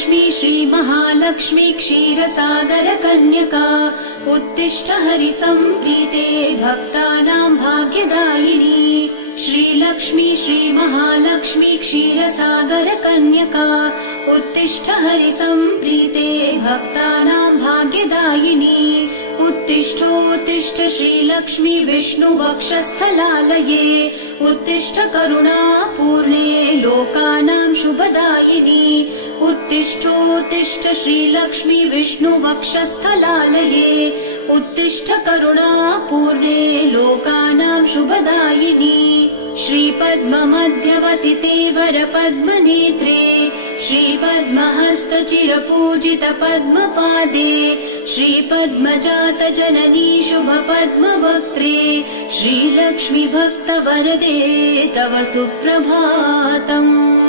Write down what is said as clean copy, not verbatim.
श्रीलक्ष्मी श्रीमहालक्ष्मी क्षीरसागर कन्यका उत्तिष्ठ हरिसम्प्रीते भक्तानां भाग्यदायिनी। श्रीलक्ष्मी श्रीमहालक्ष्मी क्षीरसागर कन्यका उत्तिष्ठ हरिसम्प्रीते भक्तानां भाग्यदायिनी। उत्तिष्ठोत्तिष्ठ श्रीलक्ष्मी विष्णुवक्षस्थलालये उत्तिष्ठ करुणापूर्णे लोकानां शुभदायिनी। उत्तिष्ठोत्तिष्ठ श्रीलक्ष्मी विष्णुवक्षस्थलालये उत्तिष्ठ करुणापूर्णे लोकानां शुभदायिनी। श्रीपद्ममध्यवसिते वरपद्मनेत्रे श्रीपद्महस्तचिरपूजित पद्मपादे श्रीपद्मजात जननी शुभपद्मवक्त्रे श्रीलक्ष्मी भक्तवरदे तव सुप्रभातम्।